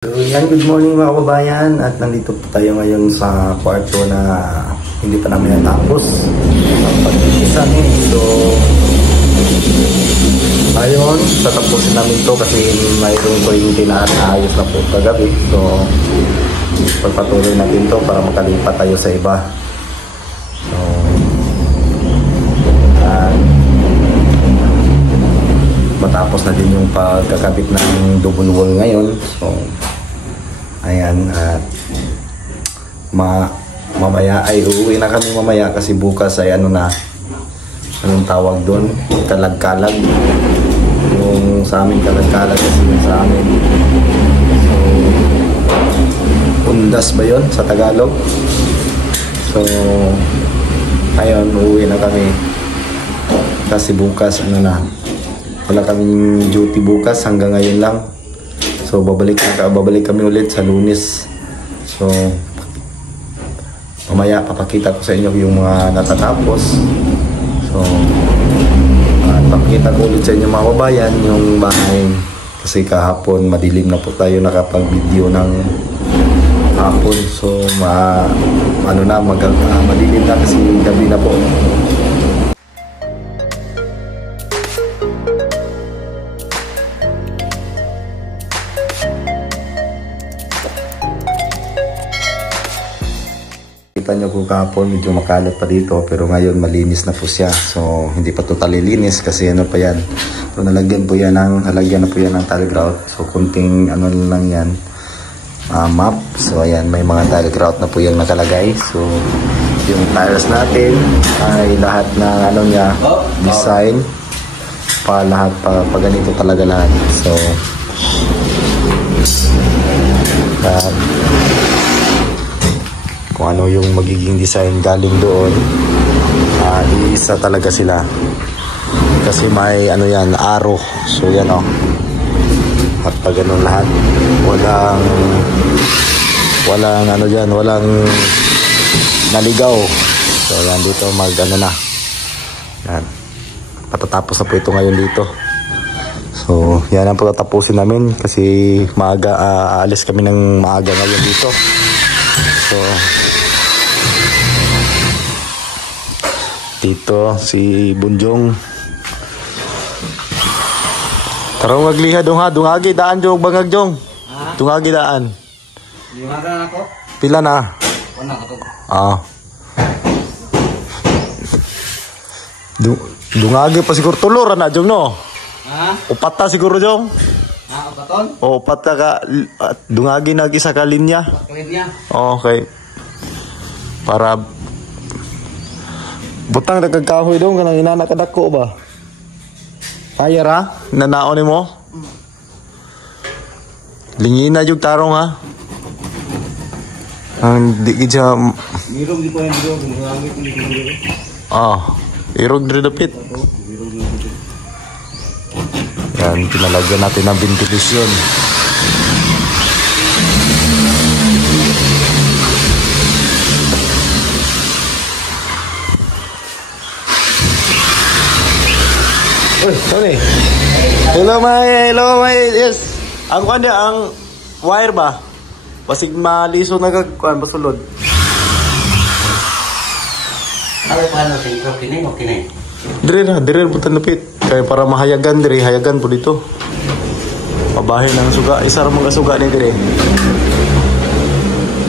So yan, good morning mga kababayan, at nandito po tayo ngayon sa kwarto na hindi pa namin natapos ang pag-iisan. So ngayon, tatapusin namin to kasi mayroong kuryente na naayos na po kagabi. So pagpatuloy natin to para makalipat tayo sa iba. So matapos na din yung pagkakabit ng double wall ngayon. So ayan, at mamaya ay uuwi na kami mamaya kasi bukas ay ano na, anong tawag doon, kalag-kalag. Yung sa amin kalag-kalag kasi yung sa amin, so undas ba yun sa Tagalog? So ayun, uuwi na kami kasi bukas ano na, wala kaming duty bukas, hanggang ngayon lang. So babalik kami ulit sa Lunes. So mamaya papakita ko sa inyo yung mga natatapos. So papakita ko ulit sa inyo mga kababayan yung bahay, kasi kahapon madilim na po tayo nakapag-video ng hapon. So madilim na kasi gabi na po. Kita nyo po kahapon medyo makalat pa dito, pero ngayon malinis na po siya. So hindi pa totally linis kasi ano pa yan. So nalagyan na po yan ng tile grout. So kunting ano lang yan, map. So ayan, may mga tile grout na po yung nakalagay. So yung tiles natin ay lahat na ano niya, design pa lahat, pa ganito talaga lahat. So kung ano yung magiging design galing doon, iisa talaga sila kasi may ano yan, arrow. So yan o, at pag ganun lahat, walang ano dyan, walang naligaw. So yan, dito mag ano na yan, patatapos na po ito ngayon dito. So yan ang patatapusin namin kasi maaga, aalis kami ng maaga ngayon dito. So dito si Bunjong tarong agliha dong ha, dungagi daan jong bangag jong. Dungagi daan. Dungagan ako. Pila na? Wala ka to. Dungagi pa siguro tulor na jong no. Upat ta siguro jong. Upaton? O upat ta ka, dungagi nag isa ka linya. Okay. Para butang nagkakahoy dong kanang inana kadako ba? Kaya ra nanaon nimo? Lingin na jud tarong ha. Ang di gidya irog di ko yan dito kung hangit dito. Irog diri dapit. Yan, pinalagyan natin ng ventilasyon. Tony. Hello my, yes. Ang kuan dia, ang wire ba? Basig maliso nagkuan basulod. Ano pa na sa okay na. Dire butan napit. Kaya para mahayagan dire, hayagan po dito. Pabahin ng suga, isa ra mga suga ni dire.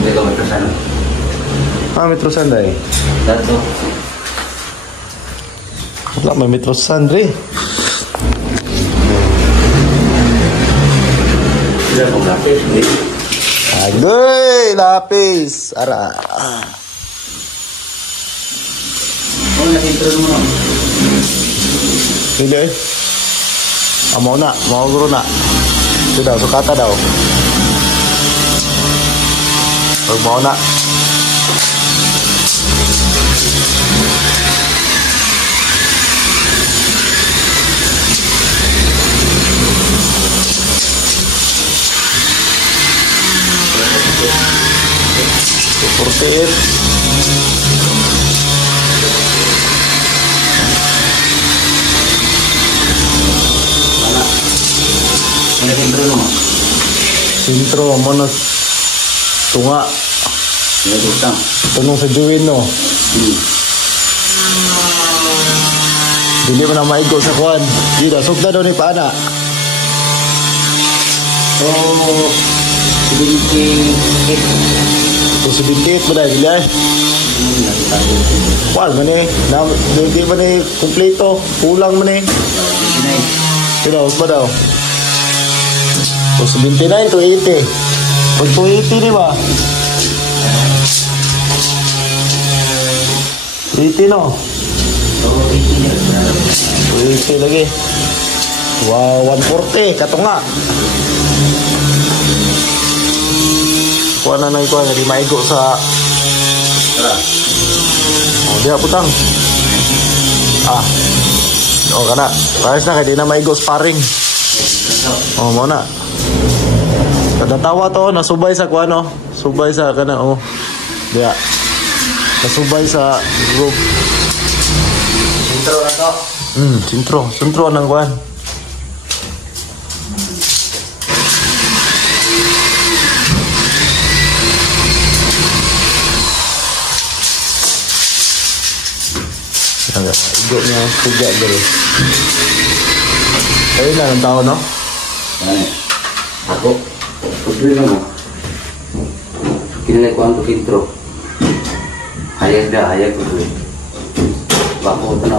Dito metro sana. Metro san dai. Dato. Wala may metro san dire. Agoy, lapis. Ara. Oh, na-intro mo. Hindi mau guru na. Sudah, sukata daw. Pag mau na. Seperti itu. Mana? Ini intro mo. Sintro mo na tunga. Nagutang. Tunong sa Juwin, no? Hindi mo na maigo sa kuwan. Dito, sugda daw ni Paana. So, 78. So, 78 mo na, hindi ay? Wal mo ni. Hindi mo ni kumpleto. Kulang mo ni. Pero, ba daw? So, 79 to 80. Pag to 80, di ba? 80, no? 80 lagi. Wow, 140. Kato nga. Kuha na nang kuha. Hindi maigo sa... Oh, diya putang. Ah. Oh, kana. Pares na, hindi na maigo sparring. Oh, mo na. Kadatawa to, nasubay sa kuha, no? Subay sa kana, oh. Diya. Nasubay sa group. Sintro na to. Sintro. Sintro ng kuha. Igo niya, suga dali. Ayun na, ang tao, no? Ako. Pagduin mo. Kinalay ko ang intro. Hayag na, hayag ko doon. Bako ko na.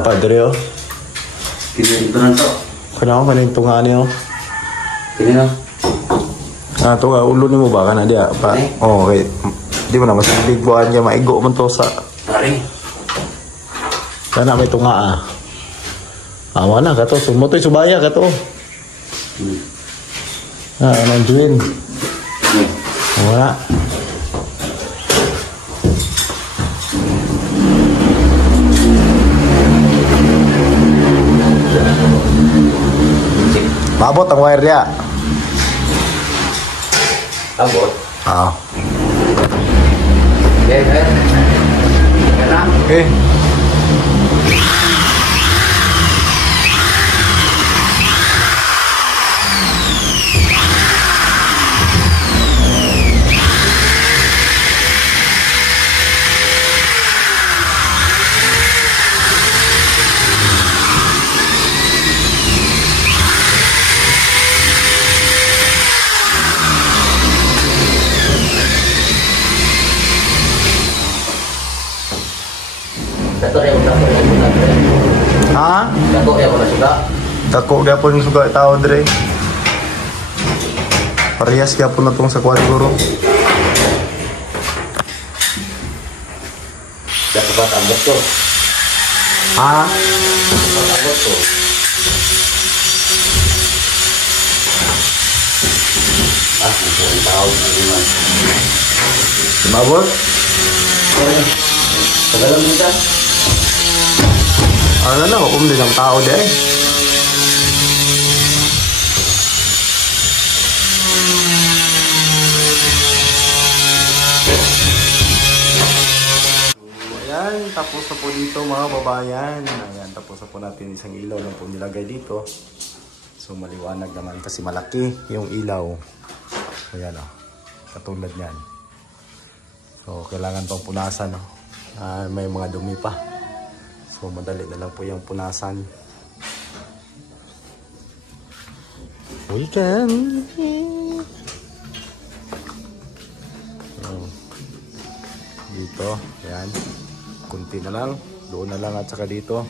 Padre, oh. Kinalay ko na to. Kailangan ka na yung tunga niyo. Kinalay na. Ah, tunga, ulo ni mo ba? Kana diya? Pa. Oh, okay. Di mo na, mas big buwan niya, maigo man to sa... Taring. Sana may tunga, ah. Awa na, kato. Sumotoy, subaya, kato. Ah, anong Juwin? Awa na. Mabot ang wire niya. Abot. Ah. Okay, okay. Kaya Okay. Dato ya udah sudah. Ha? Dato ya udah sudah. Dako gyapon yung suga tao dire. Parehas gyapon na tong sa kuwan siguro. Dapat ambot to. Ha? Ambot to. Ah, itu tahu gimana. Mabot? Tagalan mo ta. Ano na, din ang tao di ay. Ayan, tapos na po dito mga babayan. Ayan, tapos na po natin isang ilaw lang po nilagay dito. So maliwanag naman kasi malaki yung ilaw. Ayan o, katulad yan. So kailangan pang punasan o. May mga dumi pa. So madali na lang po yung punasan. We can. So, dito, ayan. Kunti na lang. Doon na lang at saka dito.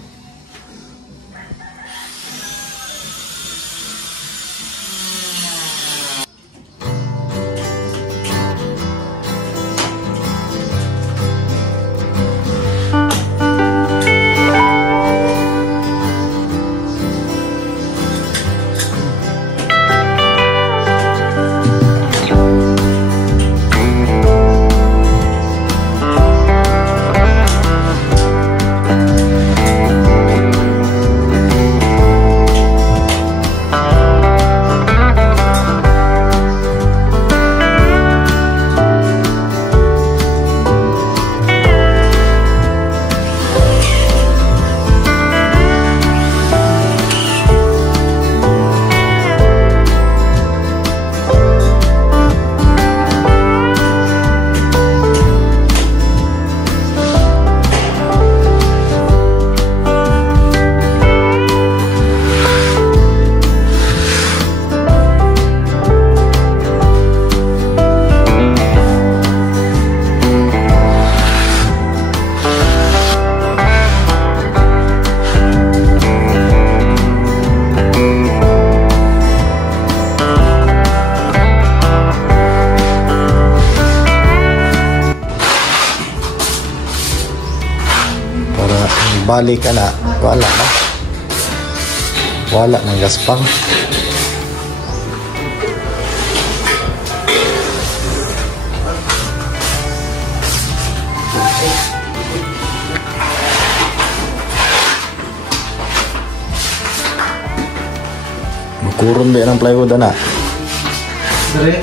balik ka na, wala na. Wala ng gaspang. Kurun ba ng plywood na? Dari?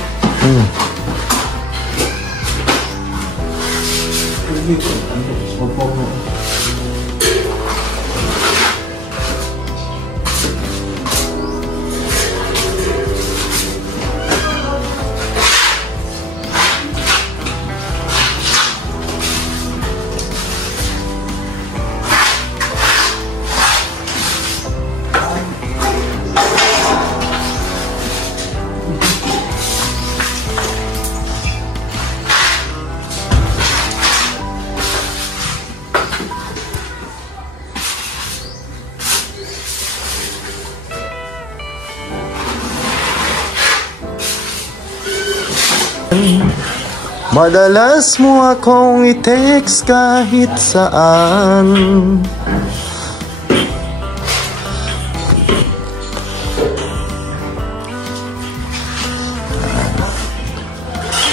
Madalas mo akong i-text kahit saan.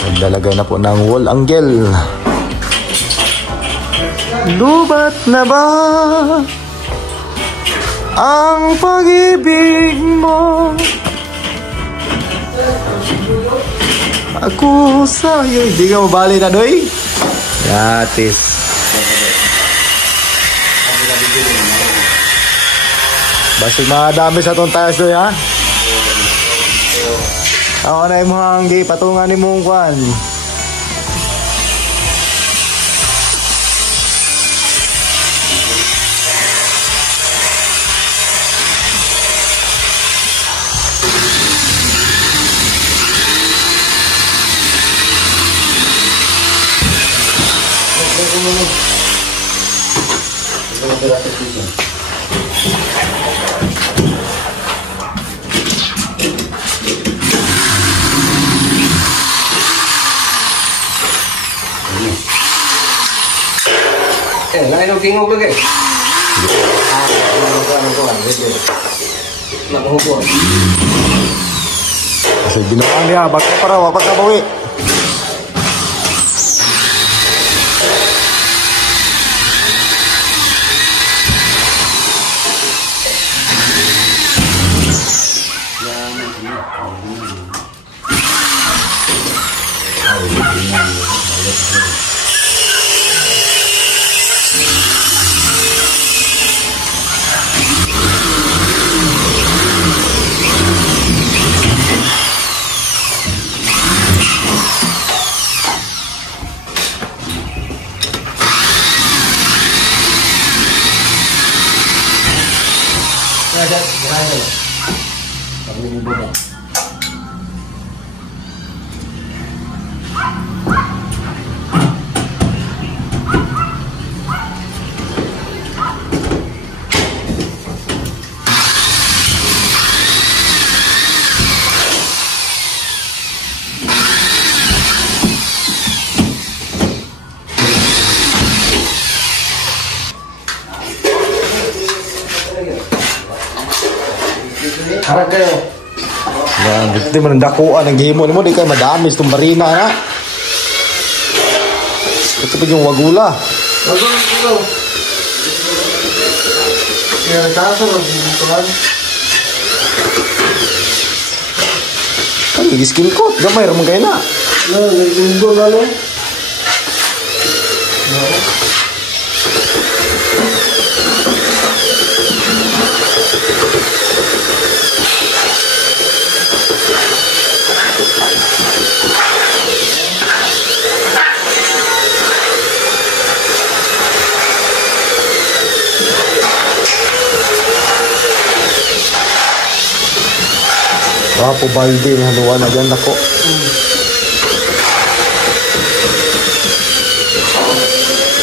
Naglalagay na po ng wall angle. Lubat na ba ang pag-ibig mo? Ako sa'yo. Hindi ka mabali na, doy? Yatis. Basig madami sa itong tayas, doy, ha? Ako na yung mga hanggi. Patungan ni mong kwan. Lain ang tingog lagi. Kasi ginawa niya. Baka para wapak na bawi. Harap kayo. Yan, di mo nandakuan ang gihimo mo, di kayo madami itong marina na. Ito pa yung wagula. Ito. Kaya kaso mag-ituan. Kan skin coat, gamay ramang kayo na. Nag-unggo lalo. Wapo balde, haluan na dyan ako.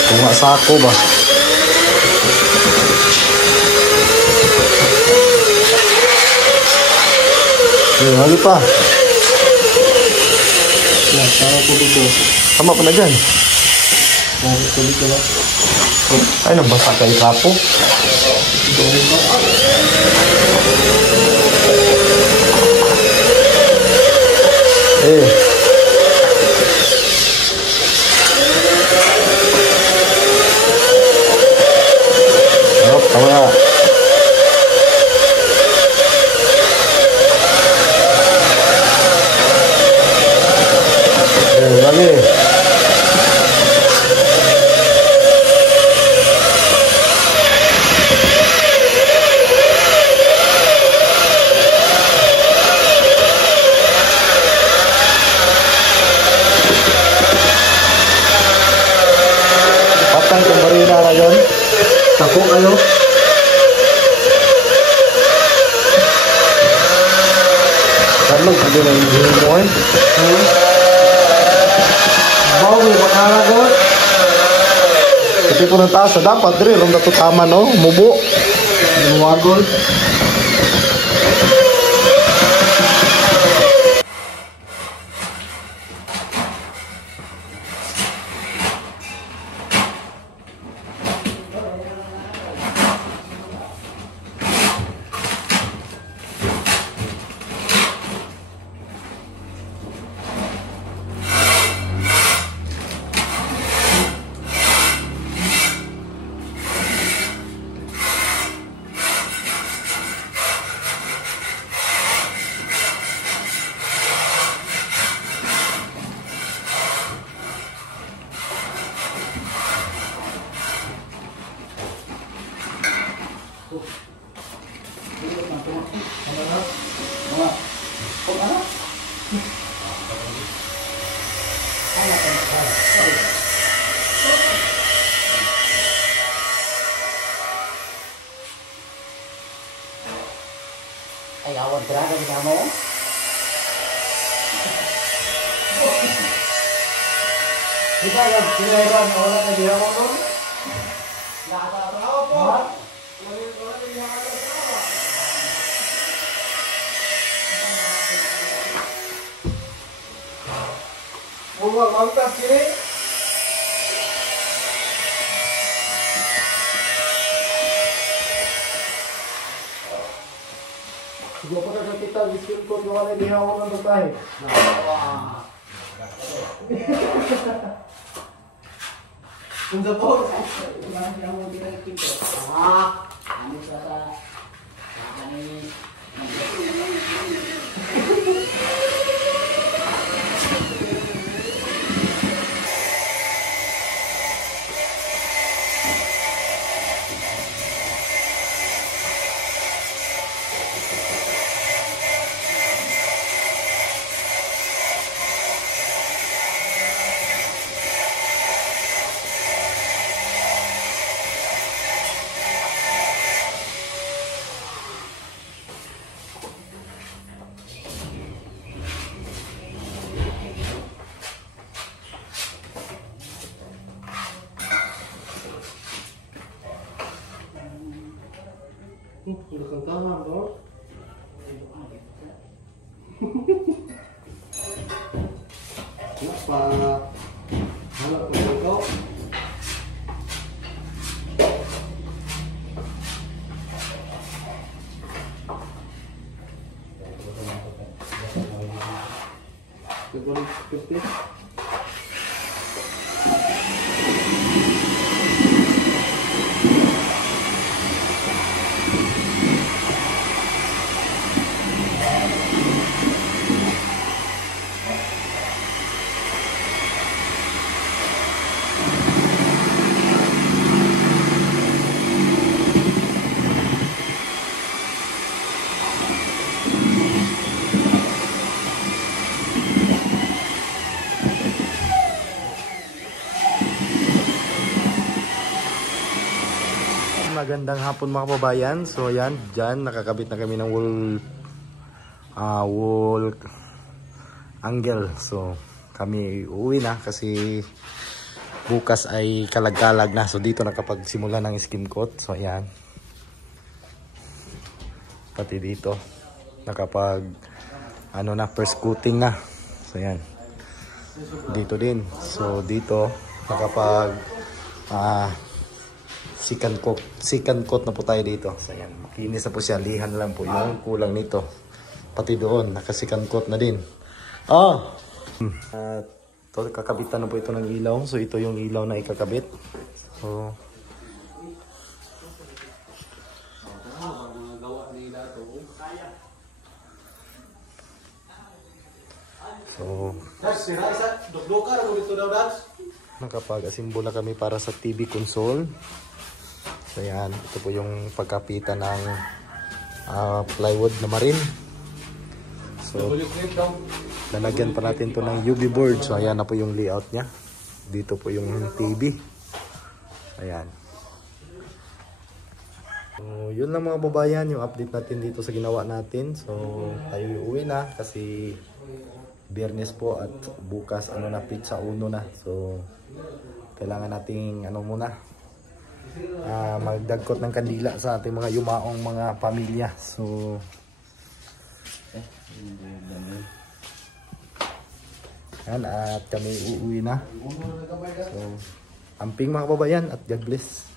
Kung nga sako ba? Hali pa. Para po dito. Tama pa na dyan. Para po dito ba? Ay, nabasa kay kapo. Tama na. Lagi. Patang kembali na yun. Tako kayo. Karlo, hindi na yung mo eh. Bawi, makalagot. Kasi po ng taas, dapat rin, rum na to tama, no? Mubo. Lumagol. Ay, awag talaga kita mo. Kita yung sinairan na wala na diha mo nun. Nakatatrawa po. Bunga, mangkas kini. Siguro pa na kita, biskil ko yung wala diha ko ng tayo. Unsa po? Ano sa kanini? Udah kentalan, bro. Kenapa? Halo, kau. Boleh seperti Magandang hapon mga kababayan. So ayan, dyan nakakabit na kami ng wall angle. So kami uuwi na kasi bukas ay kalag-kalag na. So dito nakapagsimula ng skim coat. So ayan, pati dito nakapag ano na, first coating na. So ayan, dito din. So dito nakapag second coat na po tayo dito. So ayan, makinis na po siya. Lihan lang po yung kulang nito. Pati doon, naka-second coat na din. Kakabitan na po ito ng ilaw. So ito yung ilaw na ikakabit. So nakapag-asimbo na kami para sa TV console. So yan, ito po yung pagkapitan ng plywood na marin. So lalagyan pa natin to ng UV board. So ayan na po yung layout niya. Dito po yung TV. Ayan. So yun lang mga babayan, yung update natin dito sa ginawa natin. So tayo uuwi na kasi Biyernes po at bukas na pizza uno na. So kailangan nating muna magdagkot ng kandila sa ating mga yumaong mga pamilya. So yan, at kami uuwi na. So amping mga kababayan at God bless.